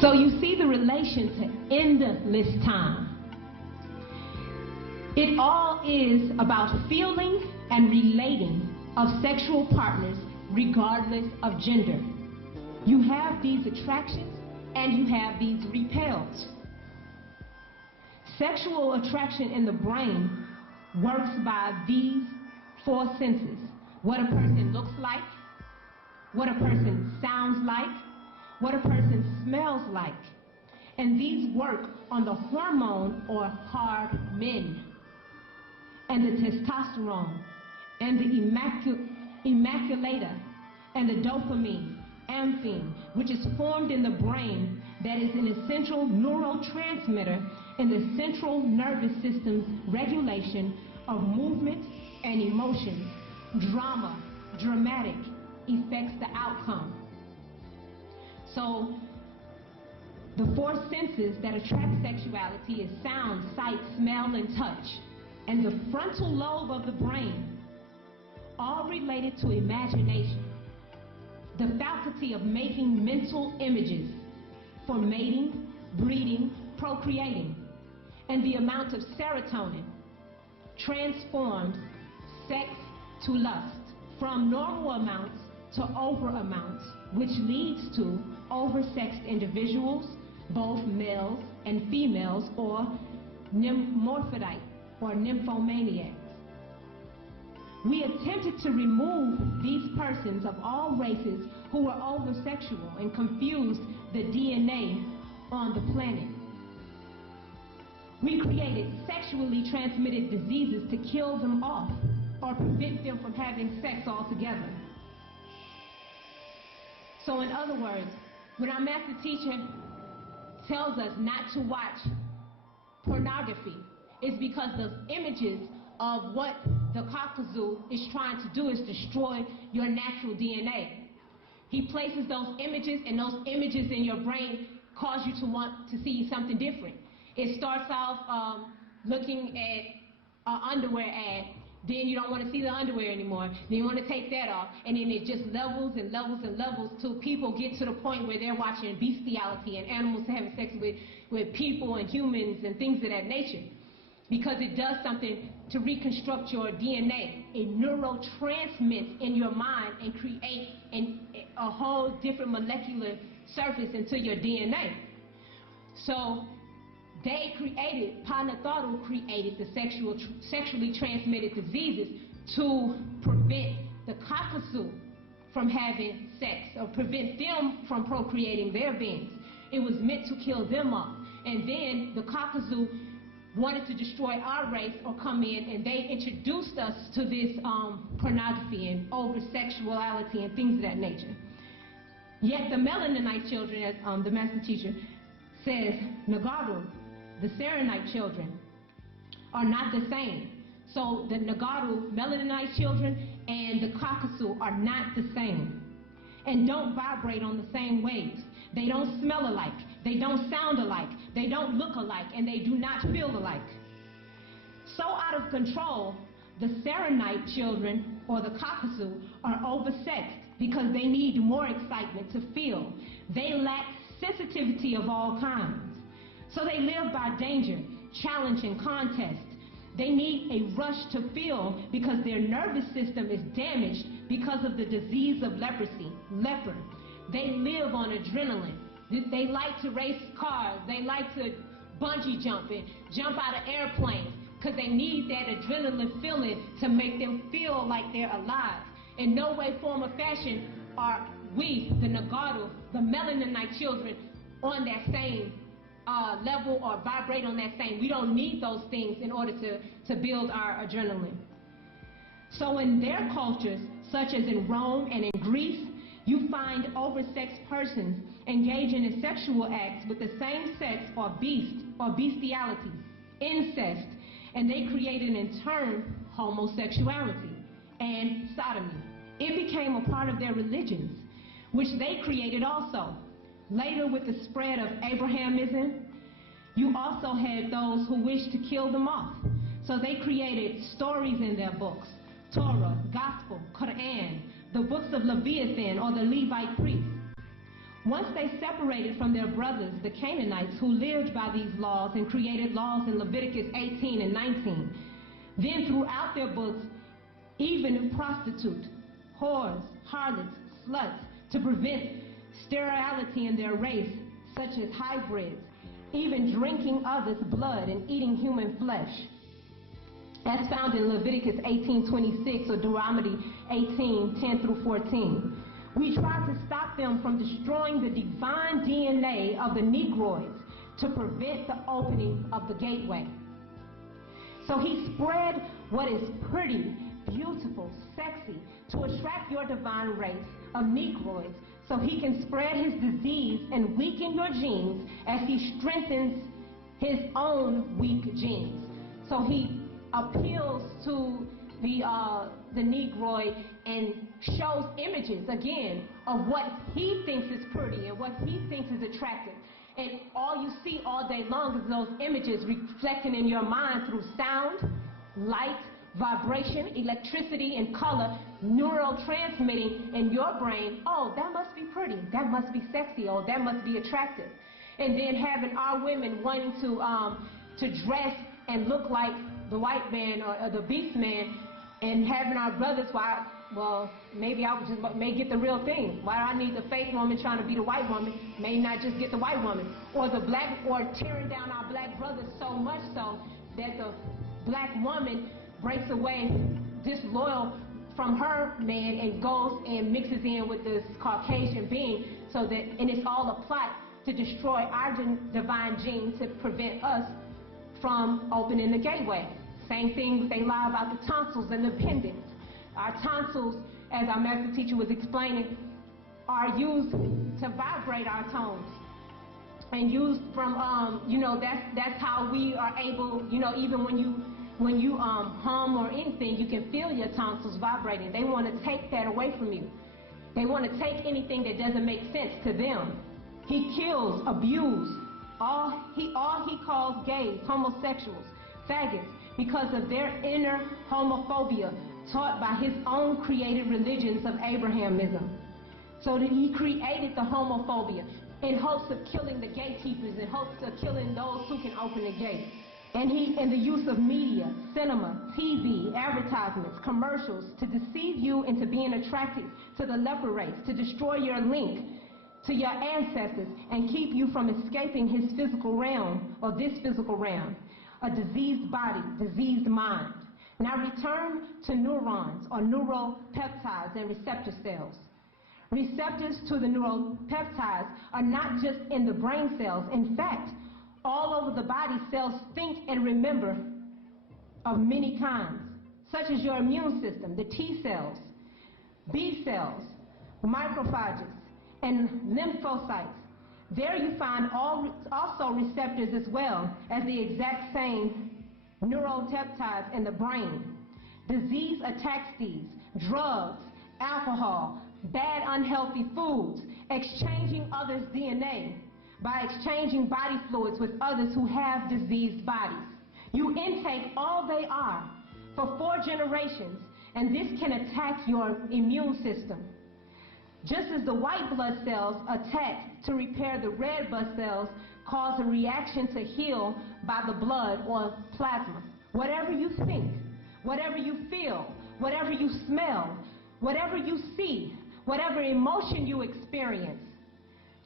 So you see the relation to endless time. It all is about feeling and relating of sexual partners regardless of gender. You have these attractions and you have these repels. Sexual attraction in the brain works by these four senses: what a person looks like, what a person sounds like, what a person smells like. And these work on the hormone or hormone, and the testosterone, and the immaculator, and the dopamine, amphine, which is formed in the brain, that is an essential neurotransmitter in the central nervous system's regulation of movement and emotion. Dramatic affects the outcome. So the four senses that attract sexuality is sound, sight, smell, and touch. And the frontal lobe of the brain, all related to imagination, the faculty of making mental images for mating, breeding, procreating, and the amount of serotonin transforms sex to lust from normal amounts to over amounts, which leads to oversexed individuals, both males and females, or hermaphrodite or nymphomaniacs. We attempted to remove these persons of all races who were oversexual and confused the DNA on the planet. We created sexually transmitted diseases to kill them off or prevent them from having sex altogether. So in other words, when our master teacher tells us not to watch pornography, it's because the images of what the cockazoo is trying to do is destroy your natural DNA. He places those images, and those images in your brain cause you to want to see something different. It starts off looking at an underwear ad, then you don't want to see the underwear anymore, then you want to take that off, and then it just levels and levels and levels till people get to the point where they're watching bestiality and animals having sex with people and humans and things of that nature. Because it does something to reconstruct your DNA. It neurotransmits in your mind and create a whole different molecular surface into your DNA. So they created, Panatharu created the sexually transmitted diseases to prevent the cockazoo from having sex or prevent them from procreating their beings. It was meant to kill them off. And then the cockazoo wanted to destroy our race or come in, and they introduced us to this pornography and over-sexuality and things of that nature. Yet the Melanonite children, as the master teacher says, Nagaru, the Serenite children, are not the same. So the Nagaru, Melanonite children, and the cockazoo are not the same and don't vibrate on the same waves. They don't smell alike. They don't sound alike. They don't look alike, and they do not feel alike. So out of control, the Serenite children, or the cockazoo, are oversexed because they need more excitement to feel. They lack sensitivity of all kinds. So they live by danger, challenge, and contest. They need a rush to feel because their nervous system is damaged because of the disease of leprosy, leper. They live on adrenaline. They like to race cars. They like to bungee jump and jump out of airplanes because they need that adrenaline feeling to make them feel like they're alive. In no way, form, or fashion are we, the Nagaru, the Melanonite children, on that same level or vibrate on that same. We don't need those things in order to build our adrenaline. So in their cultures, such as in Rome and in Greece, you find oversexed persons engaging in sexual acts with the same sex or bestiality, incest, and they created in turn homosexuality and sodomy. It became a part of their religions, which they created also. Later, with the spread of Abrahamism, you also had those who wished to kill them off. So they created stories in their books, Torah, Gospel, Quran, the books of Leviathan or the Levite priests. Once they separated from their brothers, the Canaanites, who lived by these laws and created laws in Leviticus 18 and 19, then throughout their books, even prostitute, whores, harlots, sluts, to prevent sterility in their race, such as hybrids, even drinking others' blood and eating human flesh. That's found in Leviticus 18:26 or Deuteronomy 18:10 through 14. We tried to stop them from destroying the divine DNA of the Negroids to prevent the opening of the gateway. So he spread what is pretty, beautiful, sexy to attract your divine race of Negroids so he can spread his disease and weaken your genes as he strengthens his own weak genes. So he appeals to the Negroid and shows images, again, of what he thinks is pretty and what he thinks is attractive. And all you see all day long is those images reflecting in your mind through sound, light, vibration, electricity, and color, neurotransmitting in your brain. Oh, that must be pretty. That must be sexy. Oh, that must be attractive. And then having our women wanting to dress and look like the white man or the beast man, and having our brothers, well, maybe I may get the real thing. Why do I need the fake woman trying to be the white woman? May not just get the white woman. Or the black, or tearing down our black brothers so much so that the black woman breaks away disloyal from her man and goes and mixes in with this Caucasian being, so that, and it's all a plot to destroy our divine gene to prevent us from opening the gateway. Same thing, they lie about the tonsils and the appendix. Our tonsils, as our master teacher was explaining, are used to vibrate our tones. And used from, that's how we are able, even when you hum or anything, you can feel your tonsils vibrating. They want to take that away from you. They want to take anything that doesn't make sense to them. He kills, abuses, all he calls gays, homosexuals, faggots, because of their inner homophobia taught by his own created religions of Abrahamism. So that he created the homophobia in hopes of killing the gatekeepers, in hopes of killing those who can open the gate. And the use of media, cinema, TV, advertisements, commercials to deceive you into being attracted to the leper race, to destroy your link to your ancestors and keep you from escaping his physical realm, or this physical realm. A diseased body, diseased mind. Now return to neurons, or neuropeptides and receptor cells. Receptors to the neuropeptides are not just in the brain cells. In fact, all over the body, cells think and remember of many kinds, such as your immune system, the T cells, B cells, macrophages, and lymphocytes. There you find also receptors as well as the exact same neuropeptides in the brain. Disease attacks these. Drugs, alcohol, bad unhealthy foods, exchanging others' DNA by exchanging body fluids with others who have diseased bodies. You intake all they are for 4 generations, and this can attack your immune system. Just as the white blood cells attack to repair the red blood cells, cause a reaction to heal by the blood or plasma. Whatever you think, whatever you feel, whatever you smell, whatever you see, whatever emotion you experience,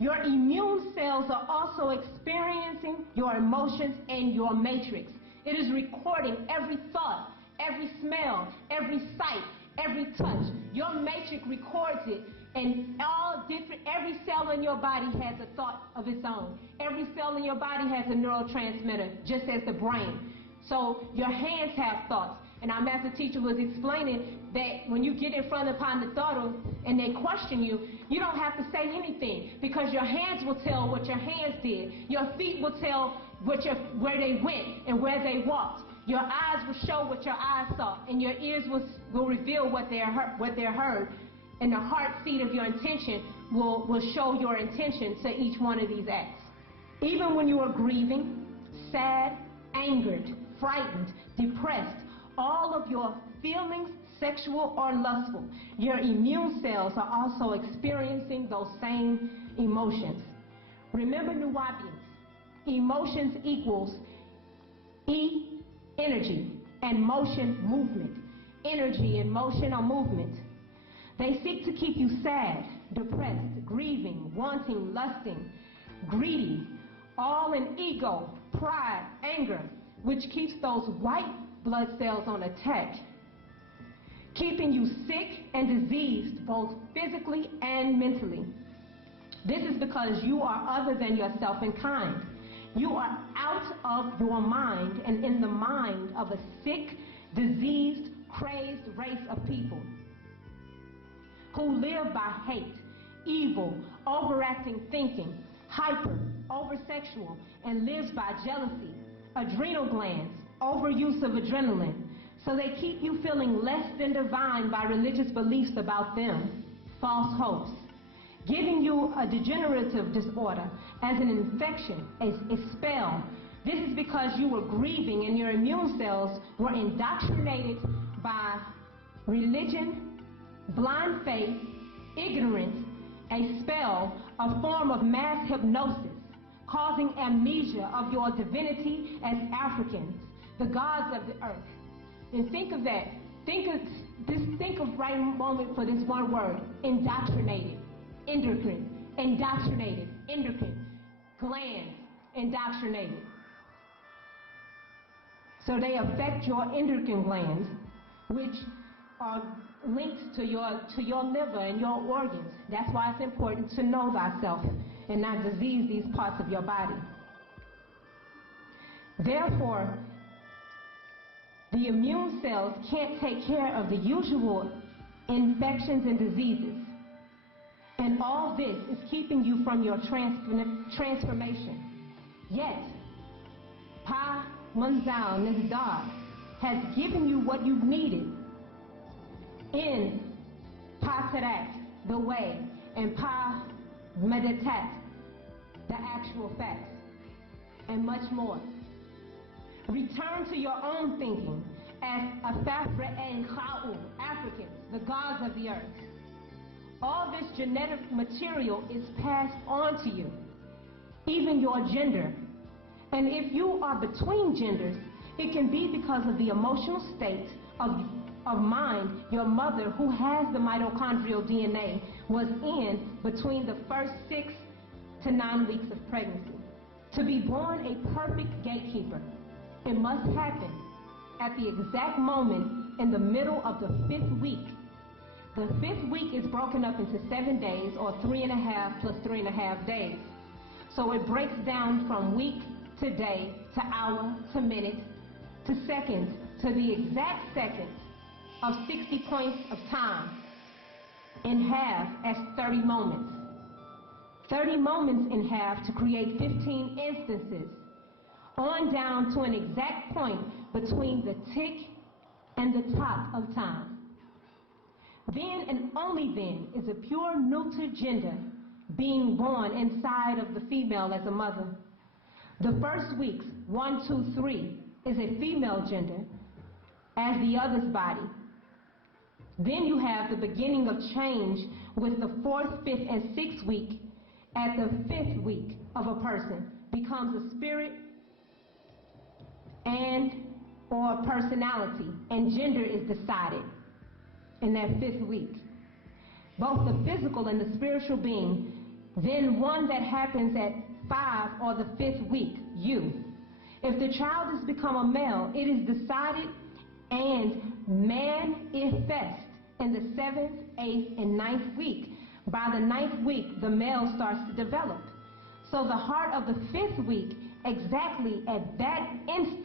your immune cells are also experiencing your emotions and your matrix. It is recording every thought, every smell, every sight, every touch. Your matrix records it. And every cell in your body has a thought of its own. Every cell in your body has a neurotransmitter, just as the brain. So your hands have thoughts. And our master teacher was explaining that when you get in front of Pandatharu and they question you, you don't have to say anything, because your hands will tell what your hands did. Your feet will tell where they went and where they walked. Your eyes will show what your eyes saw, and your ears will reveal what they heard. And the heartbeat of your intention will show your intention to each one of these acts. Even when you are grieving, sad, angered, frightened, depressed, all of your feelings, sexual or lustful, your immune cells are also experiencing those same emotions. Remember Nuwabians, emotions equals E, energy, and motion, movement. Energy and motion or movement. They seek to keep you sad, depressed, grieving, wanting, lusting, greedy, all in ego, pride, anger, which keeps those white blood cells on attack, keeping you sick and diseased both physically and mentally. This is because you are other than yourself in kind. You are out of your mind and in the mind of a sick, diseased, crazed race of people who live by hate, evil, overacting thinking, hyper, over-sexual, and lives by jealousy, adrenal glands, overuse of adrenaline. So they keep you feeling less than divine by religious beliefs about them, false hopes, giving you a degenerative disorder as an infection, a spell. This is because you were grieving and your immune cells were indoctrinated by religion, blind faith, ignorance, a spell, a form of mass hypnosis, causing amnesia of your divinity as Africans, the gods of the earth. And think of that. Think of right moment for this one word, indoctrinated, endocrine, indoctrinated, endocrine, glands, indoctrinated. So they affect your endocrine glands, which are linked to your liver and your organs. That's why it's important to know thyself and not disease these parts of your body. Therefore, the immune cells can't take care of the usual infections and diseases. And all this is keeping you from your transformation. Yet, Pa Munzal Nizar has given you what you've needed in Pa Tarak, the way, and Pa Meditat, the actual facts, and much more. Return to your own thinking as Afafra and Kha'u, Africans, the gods of the earth. All this genetic material is passed on to you, even your gender. And if you are between genders, it can be because of the emotional state of mind your mother, who has the mitochondrial DNA, was in between the first 6 to 9 weeks of pregnancy. To be born a perfect gatekeeper, it must happen at the exact moment in the middle of the 5th week. The 5th week is broken up into 7 days, or 3.5 plus 3.5 days. So it breaks down from week to day to hour to minute to seconds to the exact seconds of 60 points of time in half as 30 moments. 30 moments in half to create 15 instances, on down to an exact point between the tick and the top of time. Then and only then is a pure neuter gender being born inside of the female as a mother. The first weeks, 1, 2, 3, is a female gender as the other's body. Then you have the beginning of change with the 4th, 5th, and 6th week. At the 5th week of a person becomes a spirit and or personality, and gender is decided in that 5th week. Both the physical and the spiritual being. Then one that happens at 5 or the 5th week, you. If the child has become a male, it is decided and manifest in the 7th, 8th, and 9th week. By the 9th week, the male starts to develop. So the heart of the 5th week, exactly at that instant,